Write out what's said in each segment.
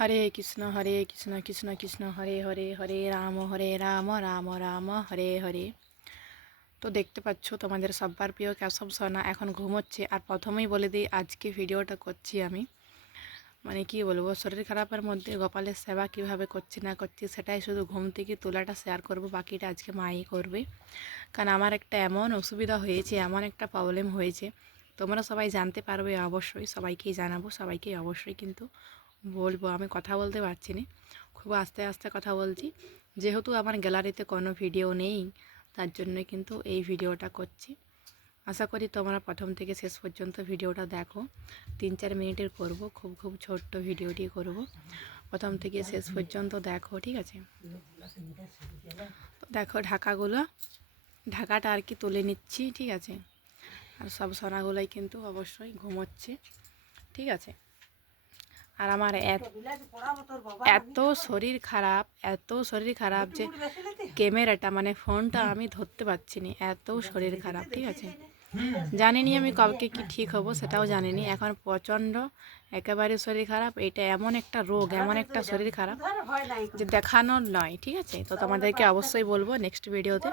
হরে কৃষ্ণ হরে কৃষ্ণ কৃষ্ণ কৃষ্ণ হরে হরে হরে রাম হরে রাম রাম রাম হরে হরে তো দেখতে পাচ্ছ তোমাদের সব্বার প্রিয় কেশব সোনা এখন ঘুমোচ্ছে। আর প্রথমেই বলে দিই, আজকে ভিডিওটা করছি আমি। মানে কি বলব, শরীর খারাপের মধ্যে গোপালের সেবা কীভাবে করছি না করছি সেটাই শুধু ঘুম থেকে তোলাটা শেয়ার করব, বাকিটা আজকে মাই করবে। কারণ আমার একটা এমন অসুবিধা হয়েছে, এমন একটা প্রবলেম হয়েছে। তোমরা সবাই জানতে পারবে অবশ্যই, সবাইকেই জানাব, সবাইকেই অবশ্যই কিন্তু বলব, আমি কথা বলতে পারছি না। খুব আস্তে আস্তে কথা বলছি। যেহেতু আমার গ্যালারিতে কোনো ভিডিও নেই, তার জন্য কিন্তু এই ভিডিওটা করছি। আশা করি তোমরা প্রথম থেকে শেষ পর্যন্ত ভিডিওটা দেখো। তিন চার মিনিটের করব, খুব খুব ছোট্ট ভিডিওটি করব। প্রথম থেকে শেষ পর্যন্ত দেখো, ঠিক আছে? দেখো ঢাকাগুলো, ঢাকাটা আর কি তুলে নিচ্ছি, ঠিক আছে? আর সব সোনাগুলোই কিন্তু অবশ্যই ঘুমোচ্ছে, ঠিক আছে? আর আমার এত- শরীর খারাপ, এত শরীর খারাপ যে ক্যামেরাটা মানে ফোনটা আমি ধরতে পারছি না এত শরীর খারাপ, ঠিক আছে? জানিনি আমি কবে কি ঠিক হব, সেটাও জানিনি। এখন প্রচণ্ড একেবারে শরীর খারাপ, এটা এমন একটা রোগ, এমন একটা শরীর খারাপ যে দেখানোর নয়, ঠিক আছে? তো তোমাদেরকে অবশ্যই বলব নেক্সট ভিডিওতে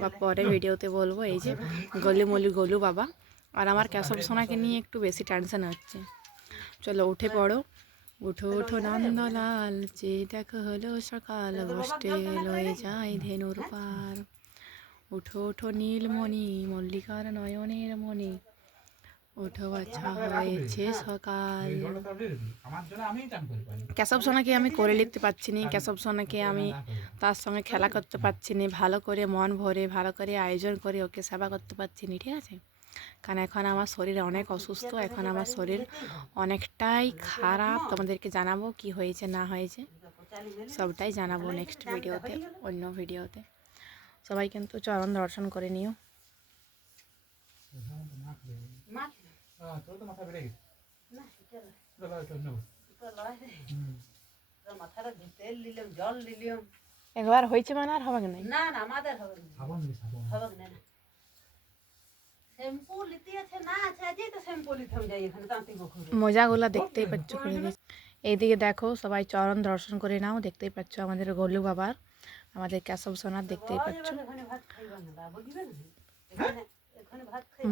বা পরে ভিডিওতে বলব, এই যে গলিমলি গলু বাবা। আর আমার কেশব সোনাকে নিয়ে একটু বেশি টেনশন হচ্ছে। চলো, উঠে পড়ো। উঠো উঠো নন্দলাল যে দেখো হলো সকাল বসতে লয়ে যায় ধেনুর পার। উঠো উঠো নীলমণি মল্লিকার নয়নের মণি। উঠো বাচ্চা হয়েছে সকাল। করি পারি। কেশব সোনাকে আমি করে লিখতে পারছি না কেশব সোনাকে আমি তার সঙ্গে খেলা করতে পারছি না ভালো করে মন ভরে ভালো করে আয়োজন করে ওকে সেবা করতে পারছি না ঠিক আছে? কারণ এখন আমার শরীর অনেক অসুস্থ এখন আমার শরীর অনেকটাই খারাপ। তোমাদেরকে জানাব কি হয়েছে না হয়েছে। সবটাই জানাব নেক্সট ভিডিওতে অন্য ভিডিওতে সবাই কিন্তু চরণ দর্শন করে নিও। হ্যাঁ, একবার হয়েছে মানে আর হবে না না না আমাদের না। হবে না। মজাগুলো দেখতেই পাচ্ছ এইদিকে দেখো সবাই চরণ দর্শন করে নাও দেখতেই পাচ্ছ আমাদের গোলু বাবার আমাদের কেশব সোনার দেখতেই পাচ্ছ। খাই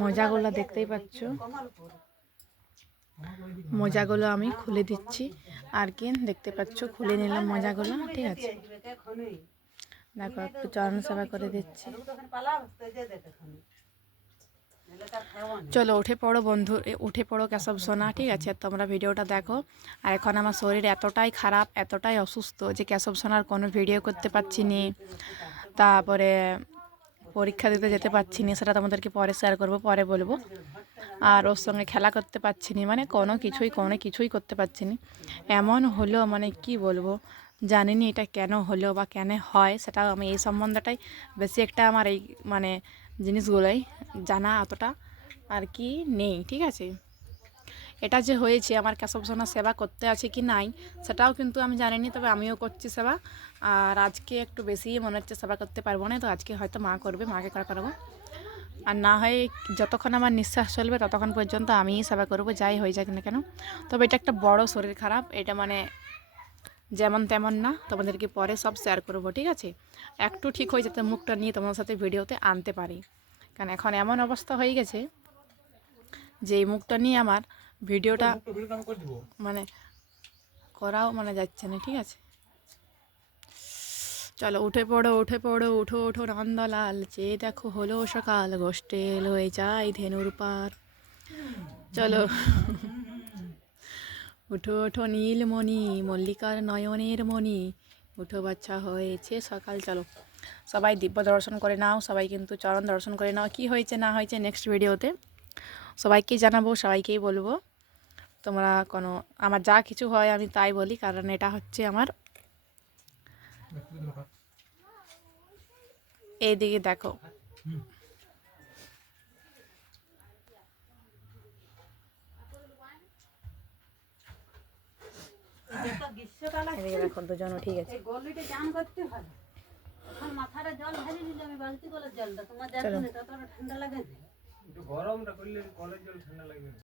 মজাগুলো দেখতেই পাচ্ছ। মোজাগুলো আমি খুলে দিচ্ছি। আর কি দেখতে পাচ্ছ খুলে নিলাম মোজাগুলো ঠিক আছে। দেখো একটু চরণ সেবা করে দিচ্ছি আর ও তখন পালা বসতে যে দেখ এখনই নাহলে তার খাওয়া নেই চলো, উঠে পড়ো বন্ধু উঠে পড়ো কেশব সোনা, ঠিক আছে? তোমরা ভিডিওটা দেখো। আর এখন আমার শরীর এতটাই খারাপ, এতটাই অসুস্থ যে কেশব সোনার কোনো ভিডিও করতে পারছি নি। তারপরে পরীক্ষা দিতে যেতে পারছি না, সেটা তোমাদেরকে পরে শেয়ার করব, পরে বলব। আর ওর সঙ্গে খেলা করতে পারছি না মানে কোনো কিছুই কোনো কিছুই করতে পারছি না। এমন হলো মানে কি বলব? জানিনি এটা কেন হলো বা কেন হয়, সেটা আমি এই সম্বন্ধটাই বেশি একটা আমার এই মানে জিনিসগুলোই জানা অতটা। আর কি নেই, ঠিক আছে? এটা যে হয়েছে, আমার কেশব সোনা সেবা করতে আছে কি নাই, সেটাও কিন্তু আমি জানিনি, তবে আমিও করছি সেবা। আর আজকে একটু বেশি মনে হচ্ছে সেবা করতে পারব না, তো আজকে হয়তো মা করবে, মাকে করা করাবো আর না হয় যতক্ষণ আমার নিঃশ্বাস চলবে, ততক্ষণ পর্যন্ত আমিই সেবা করব, যাই হয়ে যাক না কেন। তবে এটা একটা বড় শরীর খারাপ, এটা মানে যেমন তেমন না, তোমাদেরকে পরে সব শেয়ার করব, ঠিক আছে? একটু ঠিক হয়ে যাতে মুখটা নিয়ে তোমার সাথে ভিডিওতে আনতে পারি। কারণ এখন এমন অবস্থা হয়ে গেছে যে এই মুখটা নিয়ে আমার ভিডিওটা। মানে করাও মানে যাচ্ছে না ঠিক আছে? চলো উঠে পড়ো উঠে পড়ো উঠো উঠো নন্দলাল যে দেখো হলো সকাল গোষ্ঠে লয়ে যায় ধেনুর পার। চলো। উঠো উঠো নীলমণি মল্লিকার নয়নের মণি। উঠো বাচ্চা হয়েছে সকাল চলো। সবাই দিব্য দর্শন করে নাও সবাই কিন্তু চরণ দর্শন করে নাও। কি হয়েছে না হয়েছে নেক্সট ভিডিওতে সবাইকেই জানাব সবাইকেই বলব। তোমরা কোনো আমার যা কিছু হয় আমি তাই বলি কারণ এটা হচ্ছে আমার এইদিকে দেখো। দেখো দুজনও ঠিক আছে। ঠান্ডা লাগে না। গরমটা করলে কলের জল ঠান্ডা লাগে না।